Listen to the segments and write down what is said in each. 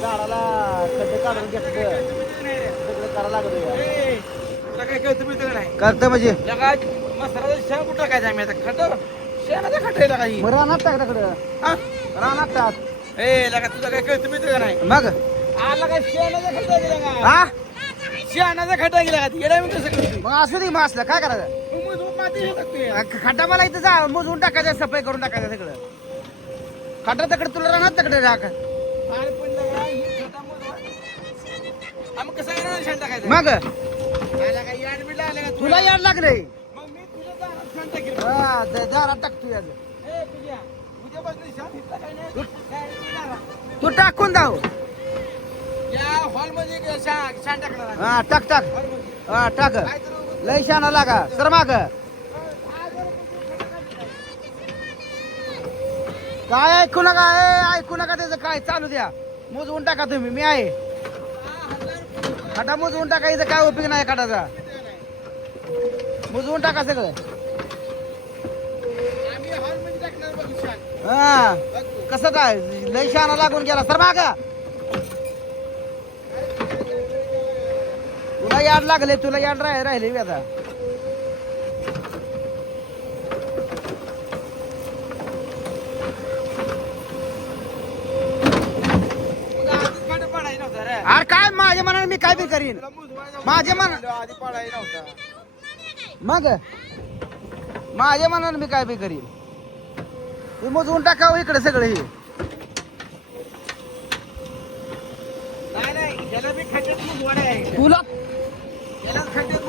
झाडाला खड्डे काढून घेतलं. सगळं करायला लागलं या. ए, तुला काय कळतं मिळतं का नाही करतं म्हणजे? लगा मसाला शेण कुठं टाकायचं आम्ही आता? खट शेणाचा खट आहे लगा ही. मग रानात टाक तिकडं. हा? रानात टाक. ए लगा तुला काय कळतं का नाही? मग? आला काय शेणाचा खट आहे लगा. हा? शेणाचा खट आहे लगा. ती येडा मी कसं करतो मग असू दे मग असलं. काय करायचं? मग मग माती हे ख- खड्डा मला इथं जा. मोजून टाकायचं सफाई करून टाकायचं सगळं खड्डा तिकडे तुला रानात तिकडे टाक अरे पण लगा. मग? तुला याड लागले मग मी तुझ्या दारात हा टाकतो याचं. तू टाकून जाऊ. हा टाक टाक. हा टाक. लय शाना लागा. सर माग. काय ऐकू नका? ए, ऐकू नका त्याचं काय? चालू द्या. मोजवून टाका तुम्ही. मी आहे. खडा मुजवून टाका इथं काय उपयोग नाही खडाचा. मुजवून टाका सगळं. हा. कस कसं काय? लय शाना लागून गेला सर माग. तुला याड लागले तुला याड राह राहिले बी आता तुला आधीच खडं पाडायचं नव्हतं रे. अरे काय माझ्या मनाने मी काय बी करीन. माझ्या मन- मग? माझ्या मनाने मी काय बी करीन. हे मोजवून टाकावं इकडे सगळं हे. तुला.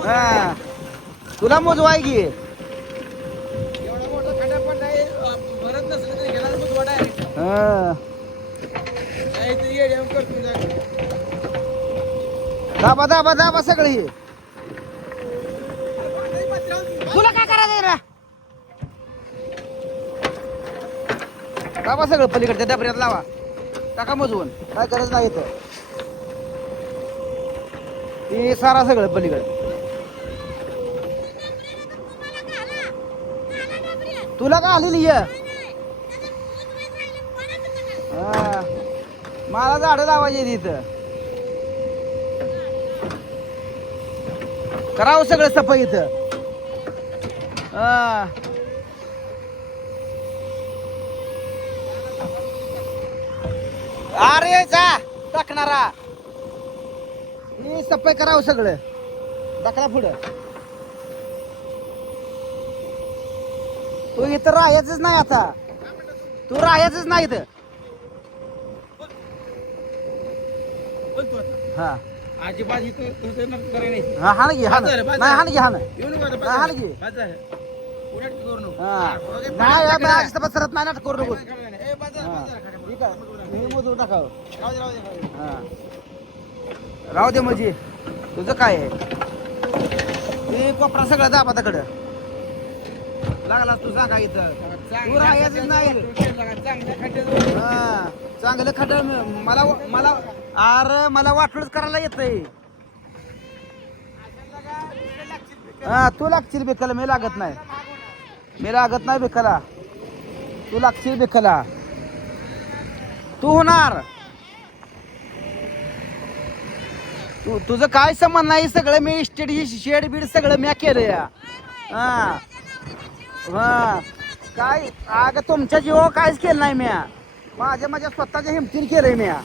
हा. तुला मोजवाय की. एवढा दाबा दाबा दाबा सगळं हे. तुला काय करायचं रे? दाबा सगळं पलीकडच्या डबऱ्यात लावा. टाका मजवून. काय गरज नाही तर हे सारा सगळं पलीकडे. तुला का आलेली ये मला झाडं लावायची इथं. करावं सगळं सफाई इथं. हा. अरे जा टाकणारा. हे सफाई करावं सगळं. दाखला पुढं. तू इथं राहायचंच नाही आता. तू राहायचंच नाही इथं. हा. अजिबात इथं तुझं नका करायला नाही. हा हाण घे हाण बाद झालं, बाद नाही हाण झालं. घे हाण येऊ नको आता, बाद हा, झालं. हाण घे. बाद झालं. उलट करू नको. हा हो, ते नाही बाद या झालं. बाळाची तब्येत सरत नाही नाटक करू नको ए, बाद झालं, बाद झालं. ठीक आहे हे मोजून टाकावं राहू दे, राहू दे, राहू दे. हा राहू दे म्हणजे तुझं काय आहे कोपरा सगळा दाबाताकडं लागला तू सांगा इथं तू राहायचंच नाही चांगल्या खड्ड्यात हा चांगलं खड्ड मला मला अरे मला वाटलंच करायला येतंय. हा तू लागशील बेकाला मी लागत नाही. मी लागत नाही बिकला तू लागशील बिकला तू होणार. तू तुझं काय संबंध नाही सगळं मी इस्टेट ही शेड बीड सगळं मी केलं या हा. हा. काय अगं तुमच्या जीवावर काहीच केलं नाही म्या. माझ्या माझ्या स्वतःच्या हिमतीने केलंय म्या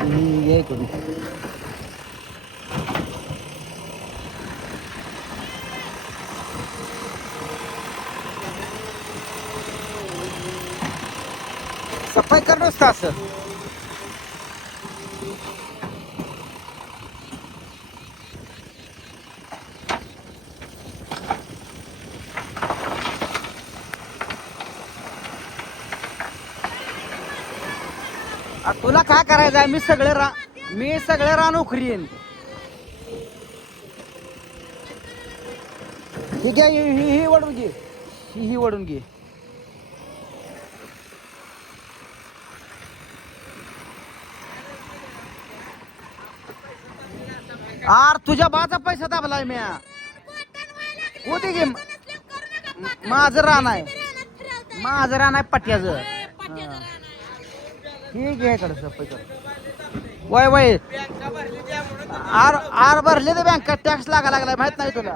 हम्म, ये करू सफाई कर नुसतं असं आ, तुला काय करायचं आहे मी सगळे रा मी सगळे रान उखरीन ठीक आहे ही ही- ही वडून घे ही ही वडून घे आर तुझ्या बाचा पैसा दाबलाय म्या. होते गे माझं रान आहे. माझं रान आहे पट्ट्याचं ठीक आहे इकडं पैसा वय वय. आर आर भरले ते बँकेत टॅक्स लागा लागलाय माहीत नाही तुला.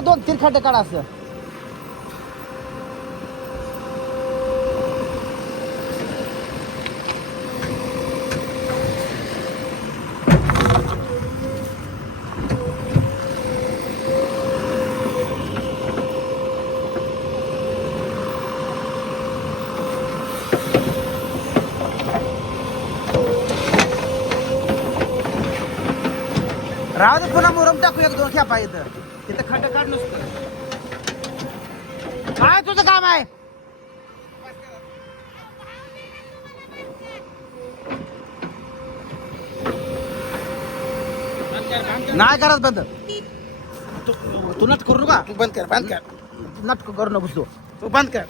या इथनं दोन तीन खड्डे काढा असं राहू दे पुन्हा मुरम टाकू एक दोन खेपा इथं इथं खड्डे काढ नुसतं. काय तुझं काम आहे? नाही करत बंद. तू तू नाटक करू नका. तू बंद कर बंद कर. नाटक करू नको तू. तू बंद कर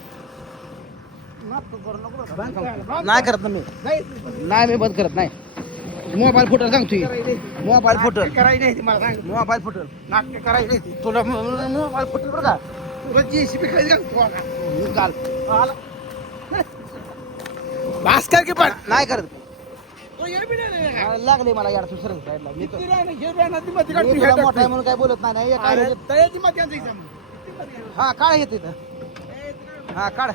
बंद कर. नाही करत ना मी. नाही मी बंद करत नाही. मोबाईल फुटल सांगतोय मोबाईल फुटल. करायची नाही ती मला सांग. मोबाईल फुटल. नाटक करायची नाही तुला मोबाईल फुटल बरं का? तुला जेसीबी खाली सांगतो आता. काल कर की पण. नाही करत. तो ये बी नाही रे. हा, लागले मला यार साईडला. मी मोठा आहे. म्हणून काय बोलत नाही? हा काढ येते हा काढ.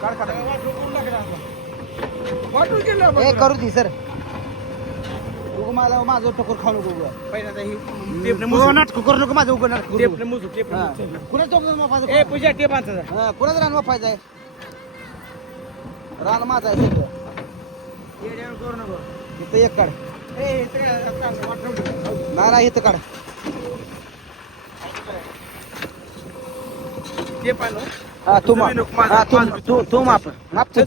काढ काढ. वाटून तुला. करू दे सर तू मला माझं टकोर खाऊ नको उगा. पहिल्यांदा ही टेपने तू मुजू. नाटक करू नको माझं नाटक टेपने मुजू, टेपने मुजू. कुणाचं वापायचं पूजा टेप आणता हा, कुणाचं रान वापायचं आहे रान माझं आहे सगळं करू नको इथं एक काढ ए आता वाटून. नाही नाही इथं काढ टेप. हा तू माप हा तू तू तू माप माप तू.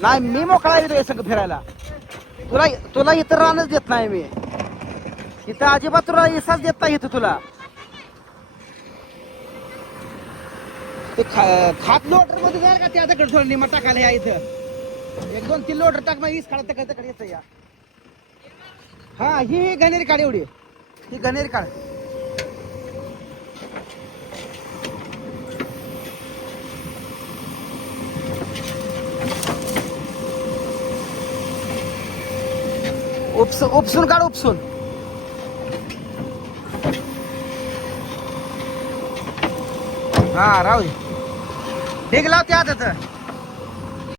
नाही मी मोकळा येतोय सगळं फिरायला. तुला तुला इतर रानच देत नाही मी. इथं अजिबात तुला इसाच देत नाही इथं तुला. ते खा- खात लोटरमध्ये जाईल का त्या कडे थोडं निमा टाकायला या इथं? एक दोन तीन लोटर टाक मग ईस काढा तकडे तकडे येतं या. हा ही ही गणेरी काढ एवढी. ही गणेरी काढ. उपस उपसून काढ उपसून हा राहू दे. ढीग लाव त्या हातात